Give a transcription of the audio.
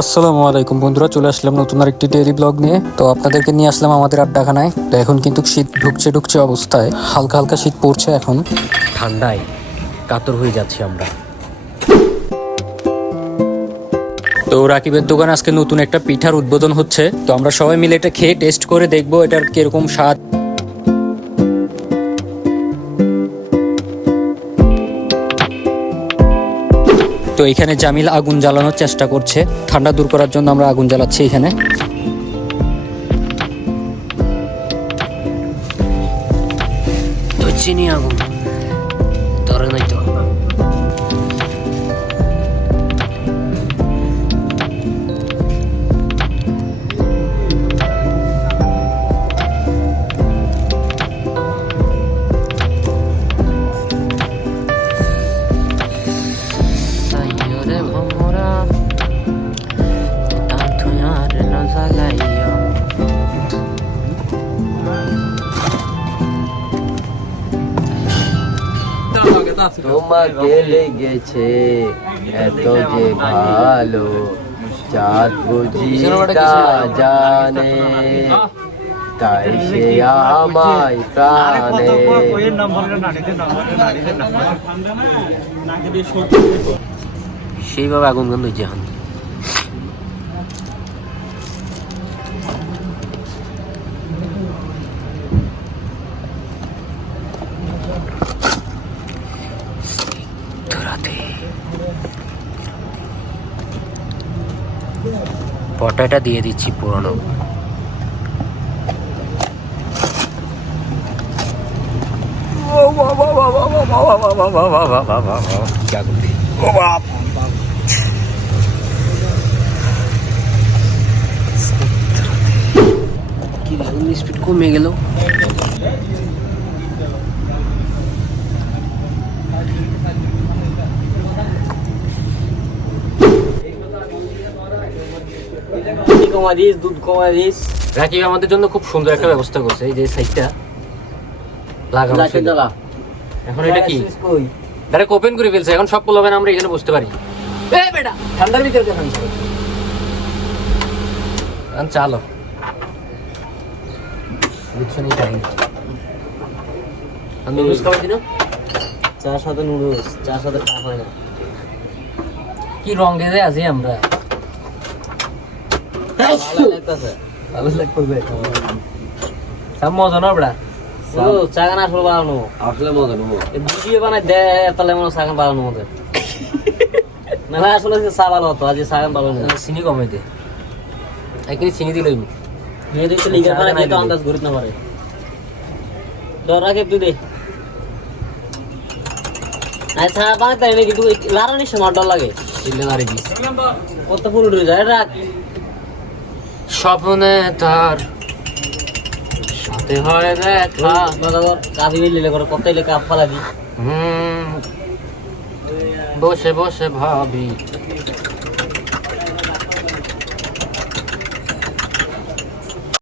আসসালামু আলাইকুম বন্ধুরা চলে আসলাম নতুন আরেকটি ডেইলি ব্লগ নিয়ে। তো আপনাদেরকে নিয়ে আসলাম আমাদের আড্ডাখানায়। তো এখন কিন্তু শীত ঢুকছে ঢুকছে অবস্থায়। হালকা হালকা শীত পড়ছে এখন। ঠান্ডায় কাতর হয়ে যাচ্ছি আমরা। তো রাকিবের দোকানে আজকে নতুন একটা পিঠার উদ্বোধন হচ্ছে। তো আমরা সবাই মিলে এটা খেয়ে টেস্ট করে দেখব এটার কীরকম স্বাদ। তো এখানে জামিল আগুন জ্বালানোর চেষ্টা করছে। ঠান্ডা দূর করার জন্য আমরা আগুন জ্বালাচ্ছি এখানে। তো চিনি আগুন। ধরে নাই তো। Zalaya তোমাকে লেগেছে এত যে ভালো চাঁদ বুঝি জানে তাই সে আমায় প্রাণে সেইভাবে আগুন গন্ধ পটাটা দিয়ে দিচ্ছি পুরনো। কি স্পিড কমে গেল? কমা দিস দুধ কমা দিস রাকিব আমাদের জন্য খুব সুন্দর একটা ব্যবস্থা করছে এই যে সাইডটা। লাগানো। এখন এটা কি? ডাইরেক্ট ওপেন করে ফেলছে এখন সব পোলাবেন আমরা এখানে পারি। ঠান্ডার ভিতরে কেন এখন চালো। নুডলস না? চার সাথে নুডলস চার সাথে খাওয়া হয় না। কি রঙে যে আছি আমরা ভালো লাগতেছে ভালো লাগতেছে সব মজা না বড়া ও চাগান আসলে বানানো আসলে মজা নেব ভিডিও বানাই দে তাহলে মনে চাগান বানানো মজা। না আসলে যে হতো আজ চাগান ভালো চিনি কমে দে। একদিন চিনি দিলই মেয়েদের তো লিগার বানাই দিয়ে আন্দাজ করিত না পারে ধর রাখে তুই দে। আচ্ছা বানাই তাই নাকি তুই লারানির সময় ডর লাগে। চিল্লে দাঁড়িয়ে দিস কত যায় রাখ। স্বপ্নে তার সাথে হয় দেখা কাঁদি মিলিলে করে কত লেখা কাপ হুম, বসে বসে ভাবি।